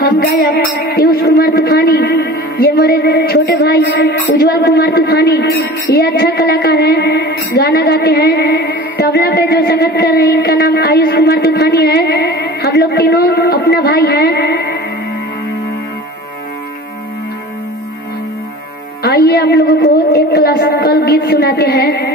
हम गायक पीयूष कुमार तूफानी, ये मेरे छोटे भाई उज्जवल कुमार तूफानी, ये अच्छा कलाकार हैं, गाना गाते हैं। तबला पे जो संगत कर रहे हैं इनका नाम आयुष कुमार तूफानी है। हम लोग तीनों अपना भाई हैं। आइए आप लोगों को एक क्लासिकल गीत सुनाते हैं।